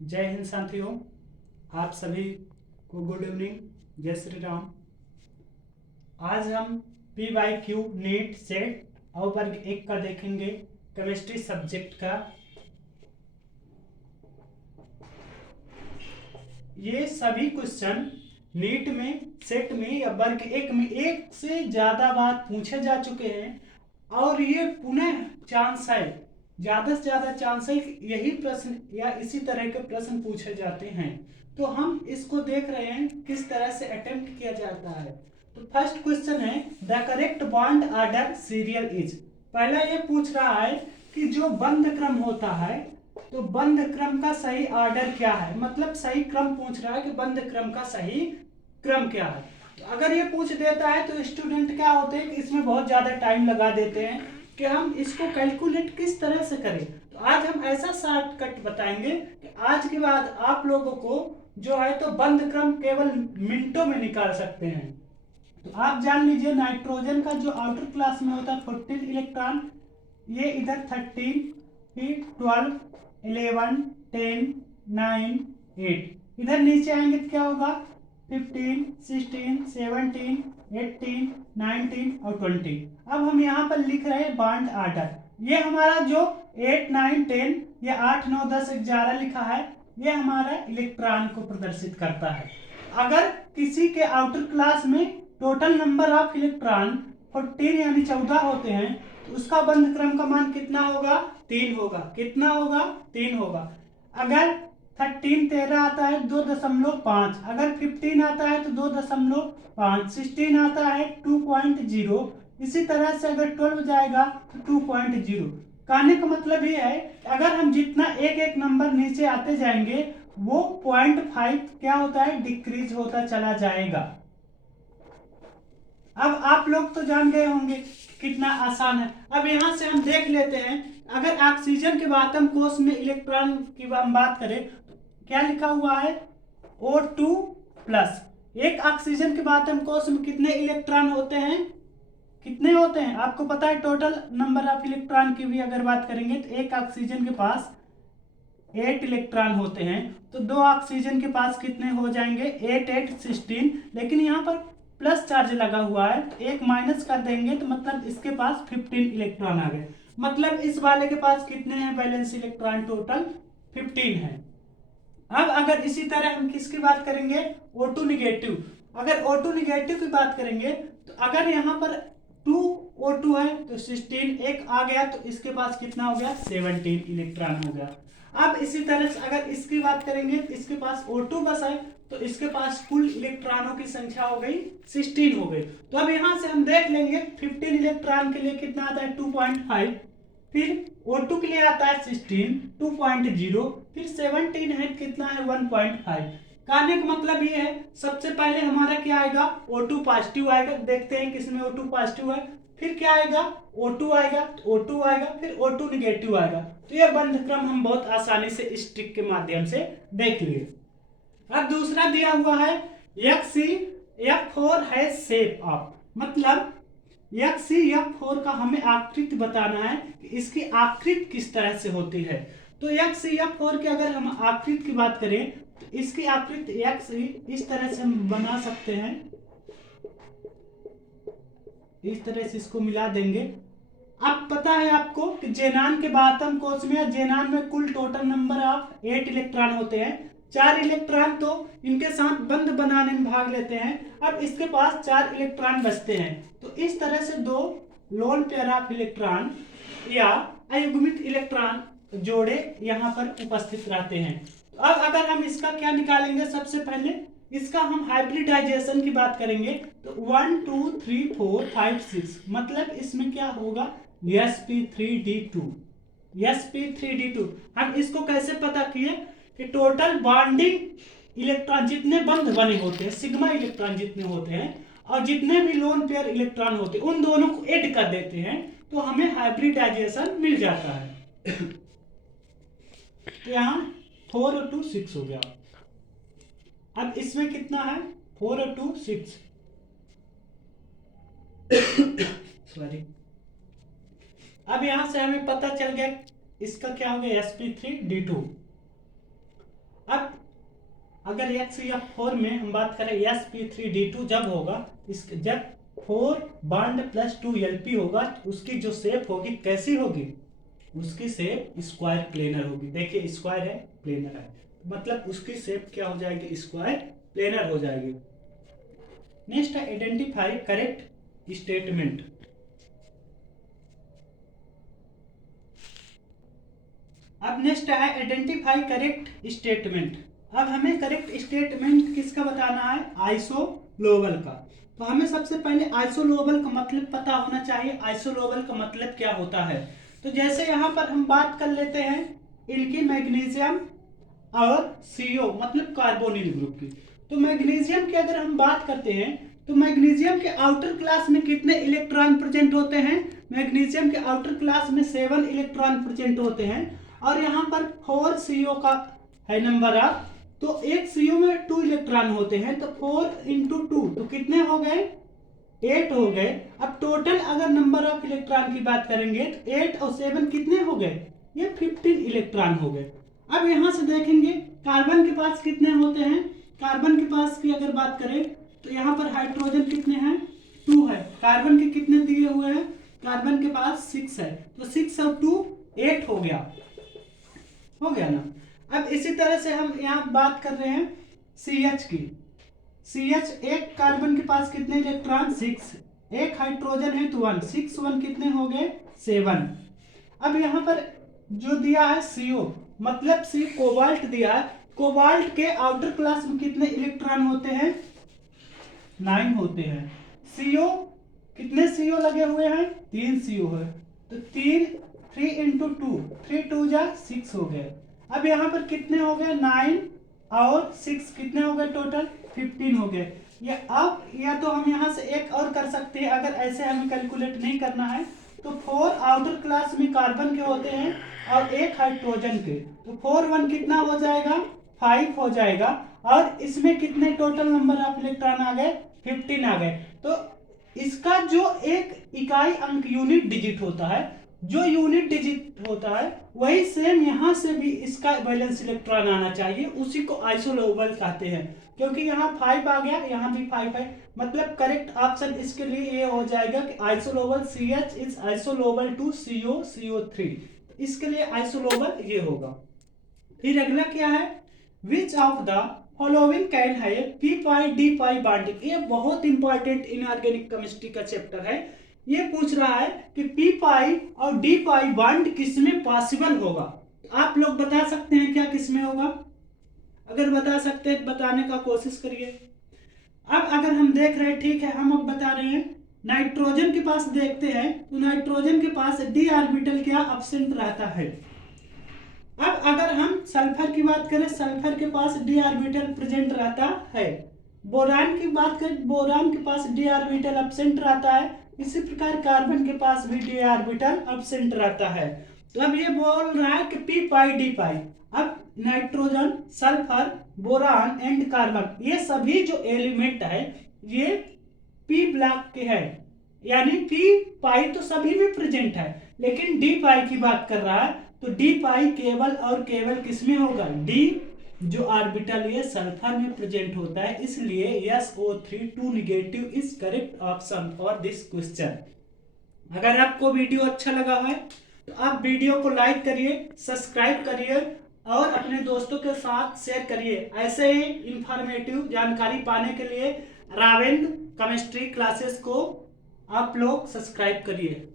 जय हिंद साथियों, आप सभी को गुड इवनिंग, जय श्री राम। आज हम P Y Q NEET set और वर्ग 1 का देखेंगे, केमिस्ट्री सब्जेक्ट का। ये सभी क्वेश्चन नीट में, सेट में या वर्ग 1 में एक से ज़्यादा बार पूछे जा चुके हैं और ये पुनः चांस है, ज़्यादा से ज़्यादा चांस है यही प्रश्न या इसी तरह के प्रश्न पूछे जाते हैं। तो हम इसको देख रहे हैं किस तरह से अटेम्प्ट किया जाता है। तो फर्स्ट क्वेश्चन है, the correct bond order serial is. पहला ये पूछ रहा है कि जो बंद क्रम होता है, तो बंद क्रम का सही ऑर्डर क्या है, मतलब सही क्रम पूछ रहा है कि बंद क्रम का सही क्रम क्या है। तो अगर ये पूछ देता है तो स्टूडेंट क्या होते हैं कि इसमें बहुत ज़्यादा टाइम लगा देते हैं कि हम इसको कैलकुलेट किस तरह से करें। तो आज हम ऐसा शॉर्टकट बताएंगे कि आज के बाद आप लोगों को जो है तो बंद क्रम केवल मिनटों में निकाल सकते हैं। तो आप जान लीजिए, नाइट्रोजन का जो आउटर क्लास में होता है 14 इलेक्ट्रॉन, ये इधर 13, फिर 12, 11, 10, 9, 8, इधर नीचे आएंगे तो क्या होगा 15, 16, 17, 18, 19 और 20। अब हम यहाँ पर लिख रहे हैं बॉन्ड ऑर्डर। ये हमारा जो 8, 9, 10 या 8, 9, 10, 11 लिखा है, ये हमारा इलेक्ट्रॉन को प्रदर्शित करता है। अगर किसी के आउटर क्लास में टोटल नंबर ऑफ इलेक्ट्रॉन 14 यानी 14 होते हैं, तो उसका बंध क्रम का मान कितना होगा, 3 होगा। कितना होगा, 3 होगा। अगर 13 13 आता है 2.5, अगर 15 आता है तो 2.5, 16 आता है 2.0, इसी तरह से अगर 12 जाएगा तो 2.0। कहने का मतलब ये है कि अगर हम जितना एक एक नंबर नीचे आते जाएंगे वो 0.5 क्या होता है, डिक्रीज होता चला जाएगा। अब आप लोग तो जान गए होंगे कितना आसान है। अब यहां से हम देख लेते हैं, अगर ऑक्सीजन के आटम कोष में इलेक्ट्रॉन की हम बात करें तो क्या लिखा हुआ है, O2 प्लस। एक ऑक्सीजन के आटम कोष में कितने इलेक्ट्रॉन होते हैं, कितने होते हैं आपको पता है। टोटल नंबर ऑफ इलेक्ट्रॉन की भी अगर बात करेंगे तो एक ऑक्सीजन के पास 8 इलेक्ट्रॉन होते हैं, तो दो ऑक्सीजन के पास कितने हो जाएंगे, 8 8 16। लेकिन यहाँ पर प्लस चार्ज लगा हुआ है तो एक माइनस कर देंगे तो मतलब इसके पास 15 इलेक्ट्रॉन आ गए। मतलब इस वाले के पास कितने हैं वैलेंस इलेक्ट्रॉन, टोटल 15 है। अब अगर इसी तरह हम किसकी बात करेंगे, O2 निगेटिव। अगर O2 निगेटिव की बात करेंगे तो अगर यहाँ पर 2 O2 है तो 16, एक आ गया तो इसके पास कितना हो गया, 17 इलेक्ट्रॉन हो गया। अब इसी तरह से अगर इसकी बात करेंगे तो इसके पास O2 बस है तो इसके पास कुल इलेक्ट्रॉनों की संख्या हो गई 16 हो गई। तो अब यहां से हम देख लेंगे 15 इलेक्ट्रॉन के लिए कितना आता है 2.5, फिर O2 के लिए आता है 16 2.0, फिर 17 है कितना है 1.5। कहने का मतलब ये है सबसे पहले हमारा क्या आएगा, O2 पॉजिटिव आएगा। देखते हैं किसमें O2 पॉजिटिव है। फिर क्या आएगा, O2 आएगा, O2 आएगा, फिर O2 निगेटिव आएगा। तो यह बंध क्रम हम बहुत आसानी से इस ट्रिक के माध्यम से देख लिए। अब दूसरा दिया हुआ है F4 है शेप ऑफ, मतलब F4 का हमें आकृति बताना है कि इसकी आकृति किस तरह से होती है। तो F4 की अगर हम आकृति की बात करें तो इसकी आकृति इस तरह से हम बना सकते हैं, इस तरह से इसको मिला देंगे। अब पता है आपको कि जेनान के आटम कोष में या जेनान में कुल टोटल नंबर ऑफ 8 इलेक्ट्रॉन होते हैं। 4 इलेक्ट्रॉन तो इनके साथ बंध बनाने में भाग लेते हैं। अब इसके पास 4 इलेक्ट्रॉन बचते हैं, तो इस तरह से दो लोन पेयर ऑफ इलेक्ट्रॉन या अयुग्मित इलेक्ट्रॉन जोड़े यहाँ पर उपस्थित रहते हैं। तो अब अगर हम इसका क्या निकालेंगे, सबसे पहले इसका हम हाइब्रिडाइजेशन की बात करेंगे तो 1 2 3 4 5 6, मतलब इसमें क्या होगा sp3d2। sp3d2 हम इसको कैसे पता किए कि टोटल बॉन्डिंग इलेक्ट्रॉन जितने बंध बने होते हैं, सिग्मा इलेक्ट्रॉन जितने होते हैं और जितने भी लोन पेयर इलेक्ट्रॉन होते हैं उन दोनों को ऐड कर देते हैं तो हमें हाइब्रिडाइजेशन मिल जाता है। तो यहाँ 4 और 2 6 हो गया। अब इसमें कितना है 4 और 2 6 सॉरी। अब यहां से हमें पता चल गया इसका क्या हो गया sp3d2। अब अगर XCF4 में हम बात करें sp3d2 जब होगा, जब 4 बॉन्ड प्लस 2 Lp होगा, तो उसकी जो शेप होगी कैसी होगी, उसकी शेप स्क्वायर प्लेनर होगी। देखिए स्क्वायर है, प्लेनर है, मतलब उसकी शेप क्या हो जाएगी, स्क्वायर प्लेनर हो जाएगी। नेक्स्ट है आइडेंटिफाई करेक्ट स्टेटमेंट। अब नेक्स्ट है आइडेंटिफाई करेक्ट स्टेटमेंट। अब हमें करेक्ट स्टेटमेंट किसका बताना है, आइसोलोबल का। तो हमें सबसे पहले आइसोलोबल का मतलब पता होना चाहिए, आइसोलोबल का मतलब क्या होता है। तो जैसे यहाँ पर हम बात कर लेते हैं इनकी मैग्नीशियम और CO मतलब कार्बोनिल ग्रुप की। तो मैग्नीशियम की अगर हम बात करते हैं तो मैग्नीशियम के आउटर क्लास में कितने इलेक्ट्रॉन प्रेजेंट होते हैं, मैग्नीशियम के आउटर क्लास में 7 इलेक्ट्रॉन प्रेजेंट होते हैं, और यहाँ पर 4 CO का है नंबर ऑफ, तो एक CO में 2 इलेक्ट्रॉन होते हैं, तो 4 इंटू 2 तो कितने हो गए, 8 हो गए। अब टोटल अगर नंबर ऑफ इलेक्ट्रॉन की बात करेंगे तो 8 और 7 कितने हो गए, ये 15 इलेक्ट्रॉन हो गए। अब यहाँ से देखेंगे कार्बन के पास कितने होते हैं, कार्बन के पास की अगर बात करें तो यहाँ पर हाइड्रोजन कितने हैं, 2 है। कार्बन के कितने दिए हुए हैं, कार्बन के पास 6 है, तो 6 और 2 8 हो गया ना। अब इसी तरह से हम यहाँ बात कर रहे हैं CH की। CH एक कार्बन के पास कितने इलेक्ट्रॉन, 6, एक हाइड्रोजन है तो 1, 6 1 कितने हो गए, 7। अब यहाँ पर जो दिया है CO मतलब C कोबाल्ट दिया है, कोबाल्ट के आउटर क्लास में कितने इलेक्ट्रॉन होते हैं, 9 होते हैं। CO कितने CO लगे हुए हैं, 3 CO है, तो 3 इंटू 2 3 2 जा 6 हो गए। अब यहाँ पर कितने हो गए, 9 और 6 कितने हो गए, टोटल 15 हो गए। ये अब या तो हम यहाँ से एक और कर सकते हैं, अगर ऐसे हमें कैलकुलेट नहीं करना है तो 4 आउटर क्लास में कार्बन के होते हैं और एक हाइड्रोजन के, तो 4 1 कितना हो जाएगा, 5 हो जाएगा, और इसमें कितने टोटल नंबर ऑफ इलेक्ट्रॉन आ गए, 15 आ गए। तो इसका जो एक इकाई अंक यूनिट डिजिट होता है, जो यूनिट डिजिट होता है वही सेम यहाँ से भी इसका वैलेंस इलेक्ट्रॉन आना चाहिए, उसी को आइसोलोबल कहते हैं। क्योंकि यहाँ 5 आ गया, यहाँ भी 5 है, मतलब करेक्ट ऑप्शन इसके लिए ये हो जाएगा कि isolobal CH is isolobal to CO CO3, इसके लिए आइसोलोबल ये होगा। फिर अगला क्या है, which of the following can है p पाई d पाई बॉन्डिंग। ये बहुत इंपॉर्टेंट इनऑर्गेनिक केमिस्ट्री का चैप्टर है। ये पूछ रहा है कि p पाई और d पाई बॉन्ड किसमें पॉसिबल होगा। आप लोग बता सकते हैं क्या किसमें होगा, अगर बता सकते हैं बताने का कोशिश करिए। अब अगर हम देख रहे हैं, ठीक है हम अब बता रहे हैं, नाइट्रोजन के पास देखते हैं तो नाइट्रोजन के पास d ऑर्बिटल क्या एब्सेंट रहता है। अब अगर हम सल्फर की बात करें, सल्फर के पास d ऑर्बिटल प्रेजेंट रहता है। बोरान की बात करें, बोरान के पास d ऑर्बिटल एब्सेंट रहता है। इसी प्रकार कार्बन के पास भी d ऑर्बिटल एब्सेंट रहता है। तो अब ये बोल रहा है कि p पाई d पाई, अब nitrogen, sulphur, boron and carbon ये सभी जो एलिमेंट है ये p ब्लॉक के हैं, यानी p पाई तो सभी में प्रेजेंट है, लेकिन d पाई की बात कर रहा है तो d पाई केवल और केवल किसमें होगा, d जो ऑर्बिटल ये सल्फर में प्रेजेंट होता है, इसलिए SO3 2 negative is correct option for this question. अगर आपको वीडियो अच्छा लगा है तो आप वीडियो को लाइक करिए, सब्सक्राइब करिए और अपने दोस्तों के साथ शेयर करिए। ऐसे ही इंफॉर्मेटिव जानकारी पाने के लिए रावेंद्र केमिस्ट्री क्लासेस को आप लोग सब्सक्राइब करिए।